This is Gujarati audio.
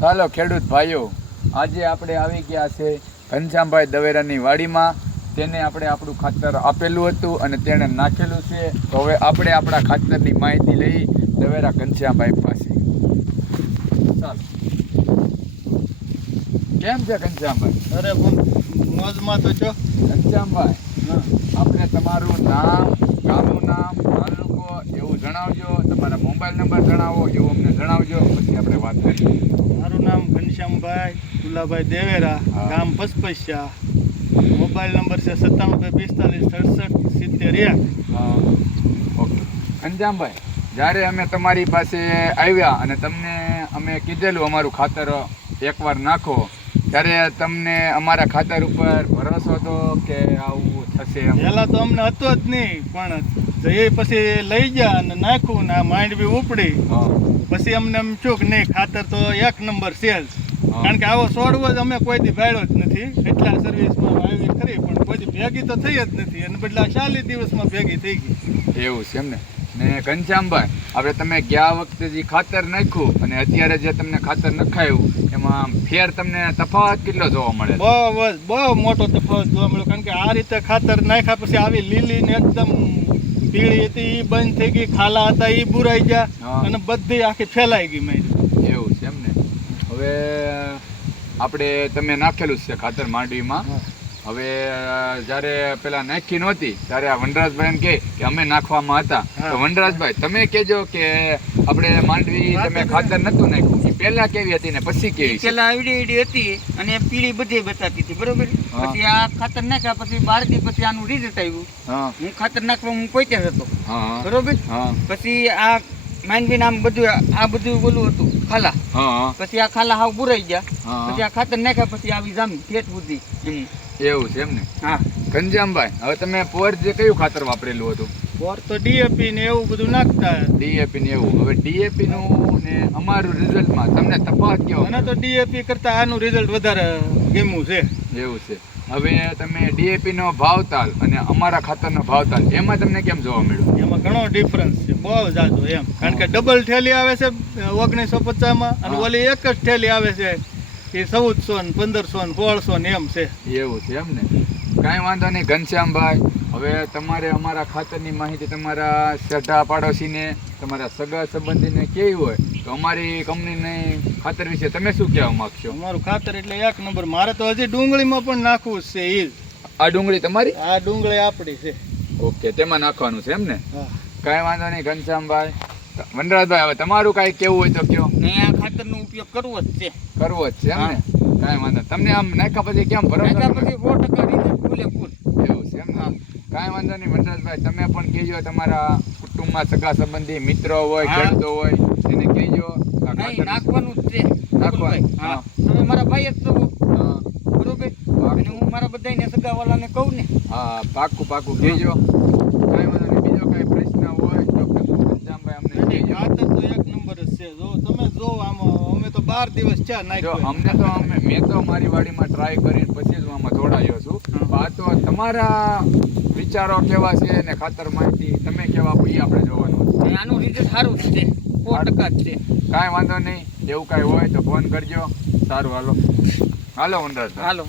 ચાલો ખેડૂત ભાઈઓ, આજે આપણે આવી ગયા છે ઘનશ્યામભાઈ દવેરાની વાડીમાં. તેને આપણે આપણું ખાતર આપેલું હતું અને તેણે નાખેલું છે. તો હવે આપણે આપણા ખાતરની માહિતી લઈ દવેરા ઘનશ્યામભાઈ પાસે. ચાલો, કેમ છે ઘનશ્યામભાઈ? અરે મોજમાં તો છો ઘનશ્યામભાઈ, આપણે તમારું નામ, ગામનું નામ, તાલુકો એવું જણાવજો. તમારા મોબાઈલ નંબર જણાવો એવું અમને જણાવજો, પછી આપણે વાત કરીએ. મારું નામ ઘનશ્યામભાઈ દુલાભાઈ દેવેરા, ગામ પસપસ્યા. મોબાઈલ નંબર છે 9745676771. ઓકે ઘનશ્યામભાઈ, જ્યારે અમે તમારી પાસે આવ્યા અને તમને અમે કીધેલું અમારું ખાતર એકવાર નાખો, ત્યારે તમને અમારા ખાતર ઉપર ભરોસો હતો કે આવું થશે? પહેલાં તો અમને હતો જ નહીં, પણ જઈએ પછી લઈ ગયા અને નાખ્યું ને માઇન્ડ બી ઉપડી. પછી અમને એમ થયું કે નહીં, ખાતર તો એક નંબર છે જ. કારણ કે આવો છોડવો જ અમે કોઈથી ભાડ્યો જ નથી. એટલા સર્વિસમાં આવી ખરી, પણ કોઈથી ભેગી તો થઈ જ નથી. અને બદલા 40 દિવસમાં ભેગી થઈ ગઈ. એવું છે એમને. ને ઘનશ્યામભાઈ, આપણે તમે ગયા વખતે જે ખાતર નાખ્યું અને અત્યારે જે તમને ખાતર નખાયું, એમાં ફેર તમને તફાવત કેટલો જોવા મળે? બહુ મોટો તફાવત જોવા મળ્યો. કારણ કે આ રીતે ખાતર નાખ્યા પછી આવી લીલી ને એકદમ પીળી હતી એ બંધ થઈ ગઈ, ખાલા હતા એ બુરાઈ ગયા અને બધી આખી ફેલાઈ ગઈ મારી. એવું છે એમને. હવે આપણે તમે નાખેલું છે ખાતર માંડવીમાં. હવે જ્યારે પેલા નાખી નહોતી ત્યારે આ વનરાજભાઈ એમ કે અમે નાખવામાં હતા. તો વનરાજભાઈ, તમે કહેજો કે આપણે માંડવી તમે ખાતર નતું નાખ્યું, એ પહેલા કેવી હતી ને પછી કેવી? પેલા આવડી હતી અને પીળી બધી બતાતી હતી, બરોબર. પછી આ ખાતર નાખ્યા પછી 12 દી પછી આનું રિઝલ્ટ આવ્યું. હું ખાતર નાખવા હું પોતે હતો, બરોબર. પછી આ માંડવી નામ બધું આ બધું બોલું હતું ખાલા. પછી આ ખાલા હાવ બુરાઈ ગયા. પછી આ ખાતર નાખ્યા પછી આવી જામી પેટ બુદ્ધિ. એવું છે એમને. હા ઘનશ્યામભાઈ, હવે તમે પોર જે કયું ખાતર વાપરેલું હતું? પોર તો ડીએપી ને એવું બધું નાખતા. ડીએપી ને એવું. હવે ડીએપી નું ને અમારું રિઝલ્ટમાં તમને તફાવત કેવો? મને તો ડીએપી કરતા આનું રિઝલ્ટ વધારે ગમ્યું છે. એવું છે. હવે તમે ડીએપી નો ભાવતાલ અને અમારા ખાતરનો ભાવતાલ, એમાં તમને કેમ જોવા મળ્યું? એમાં ઘણો ડિફરન્સ છે, બહુ જાજો એમ. કારણ કે ડબલ થેલી આવે છે 1950 માં અને ઓલી એક જ થેલી આવે છે એ 1400 ને 1500 ને 1600 ને એમ છે. એવું છે એમ ને. કાંઈ વાંધો નહીં ઘનશ્યામભાઈ. હવે તમારે અમારા ખાતરની માહિતી તમારા સગા પાડોશીને, તમારા સગા સંબંધીને કેવી હોય તો અમારી કંપનીની ખાતર વિશે તમે શું કહેવા માંગશો? અમારું ખાતર એટલે એક નંબર. મારે તો હજી ડુંગળીમાં પણ નાખવું છે. એ આ ડુંગળી તમારી? આ ડુંગળી આપણી છે. ઓકે, તેમાં નાખવાનું છે એમ ને. કાંઈ વાંધો નહીં ઘનશ્યામભાઈ. વનરાજભાઈ, હવે તમારું કાંઈ કેવું હોય તો કયો. ને આ ખાતરનો ઉપયોગ કરવો જ છે. કરવો જ છે એમ ને. કાંઈ વાંધો. તમને આમ નાખ્યા પછી કેમ ભરોસો? પછી 100% રિઝલ્ટ ફૂલે ફૂલ. એવું છે એમ ને. કાંઈ વાંધો નહીં વનરાજભાઈ, તમે પણ કહેજો તમારા કુટુંબમાં સગા સંબંધી મિત્રો હોય, ખેડૂતો હોય, એને કહેજો નાખવાનું જ છે. નાખવાનું. તમે મારા ભાઈ જ છો, બરોબર. અને હું મારા બધાને સગા વાળાને કહું ને. હા, પાકું કહેજો. કાંઈ વાંધો નહીં. બીજો કાંઈ પ્રશ્ન હોય તો ઘનશ્યામભાઈ અમને કહેજો. ખાતર તો એક નંબર જ છે. જો તમે જો આમાં અમે તો 12 દિવસ છે નાખ્યો. મેં તો મારી વાડીમાં ટ્રાય કરીને પછી જ હું આમાં જોડાયો છું. આ તો તમારા વિચારો કેવા છે ને ખાતર માહિતી તમે કેવા આપી આપણે જોવાનું. આનું રિઝલ્ટ સારું જ છે, 100% જ છે. કાંઈ વાંધો નહીં. એવું કાંઈ હોય તો ફોન કરજો. સારું, હાલો વનરાજ. હાલો.